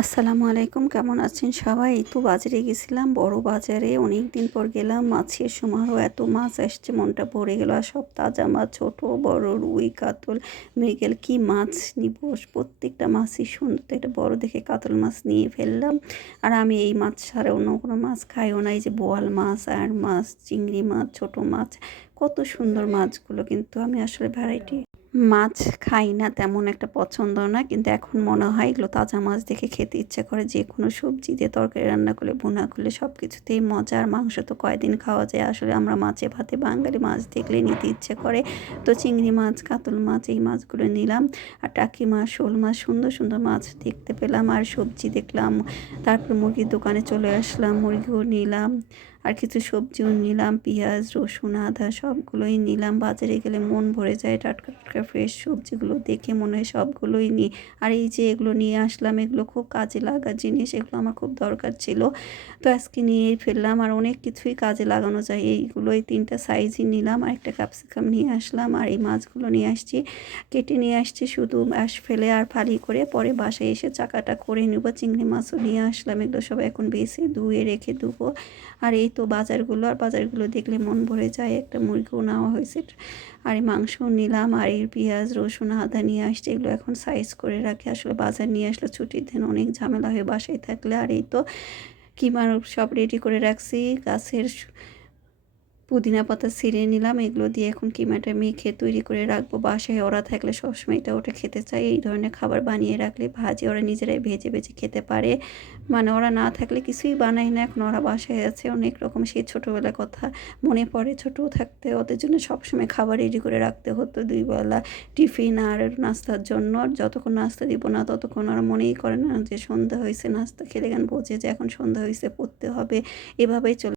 আসসালামু আলাইকুম, কেমন আছেন সবাই? এই তো বাজারে গেছিলাম, বড় বাজারে অনেক দিন পর গেলাম। মাছের সমারোহ, এত মাছ আসছে মনটা ভরে গেল। আর সব তাজা মাছ, ছোট বড় রুই কাতল মৃগেল, কি মাছ নিব, প্রত্যেকটা মাছই সুন্দর। তো একটা বড় দেখে কাতল মাছ নিয়ে ফেললাম। আর আমি এই মাছ ছাড়া অন্য কোনো মাছ খাইও না। এই যে বোয়াল মাছ, আর মাছ, চিংড়ি মাছ, ছোট মাছ, কত সুন্দর মাছগুলো। কিন্তু আমি আসলে ভ্যারাইটি মাছ খাই না, তেমন একটা পছন্দ না। কিন্তু এখন মনে হয় এগুলো তাজা মাছ দেখে খেতে ইচ্ছে করে। যে কোনো সবজি দিয়ে তরকারি রান্না করলে, ভুনা করলে সব কিছুতেই মজা। আর মাংস তো কয়দিন খাওয়া যায়। আসলে আমরা মাছে ভাতে বাঙালি, মাছ দেখলে নিতে ইচ্ছে করে। তো চিংড়ি মাছ, কাতল মাছ, এই মাছগুলো নিলাম। আর টাকি মাছ, শোল মাছ, সুন্দর সুন্দর মাছ দেখতে পেলাম। আর সবজি দেখলাম। তারপর মুরগির দোকানে চলে আসলাম, মুরগিও নিলাম। আর কিছু সবজিও নিলাম, পেঁয়াজ রসুন আদা সবগুলোই নিলাম। বাজারে গেলে মন ভরে যায়, টাটকা টাটকা ফ্রেশ সবজিগুলো দেখে মনে হয় সবগুলোই নিই। আর এই যে এগুলো নিয়ে আসলাম, এগুলো খুব কাজে লাগা জিনিস, এগুলো আমার খুব দরকার ছিল। তো আজকে নিয়েই ফেললাম। আর অনেক কিছুই কাজে লাগানো যায়। এইগুলোই 3টা সাইজই নিলাম। আর একটা ক্যাপসিকাম নিয়ে আসলাম। আর এই মাছগুলো নিয়ে আসছি, কেটে নিয়ে আসছি শুধু আঁশ ফেলে আর ফালি করে। পরে বাসায় এসে চাকাটা করে নেব। চিংড়ি মাছও নিয়ে আসলাম, এগুলো সব এখন বেছে ধুয়ে রেখে দেবো। আর এই তো বাজারগুলো, আর বাজারগুলো দেখলে মন ভরে যায়। একটা মুরগিও নেওয়া হয়েছে, আর এই মাংসও নিলাম। আর এই পেঁয়াজ রসুন আদা নিয়ে আসছে, এগুলো এখন সাইজ করে রাখি। আসলে বাজার নিয়ে আসলে ছুটির দিন অনেক ঝামেলা হয়ে বাসায় থাকলে। আর এই তো কিমার সব রেডি করে রাখছি। গাছের পুদিনা পাতা ছিঁড়ে নিলাম, এগুলো দিয়ে এখন কিমাটা মেখে তৈরি করে রাখবো। বাসায় ওরা থাকলে সবসময় এটা ওটা খেতে চাই। এই ধরনের খাবার বানিয়ে রাখলে ভাজি ওরা নিজেরাই ভেজে ভেজে খেতে পারে। মানে ওরা না থাকলে কিছুই বানাই না। এখন ওরা বাসায় আছে, অনেক রকম সেই ছোটোবেলার কথা মনে পড়ে। ছোটো থাকতে ওদের জন্য সবসময় খাবার রেডি করে রাখতে হতো, 2 বেলা টিফিন আর নাস্তার জন্য। আর যতক্ষণ নাস্তা দিব না ততক্ষণ ওরা মনেই করে না যে সন্ধ্যা হয়েছে। নাস্তা খেলে গান বোঝে যে এখন সন্ধ্যা হয়েছে, পড়তে হবে। এভাবেই চলে।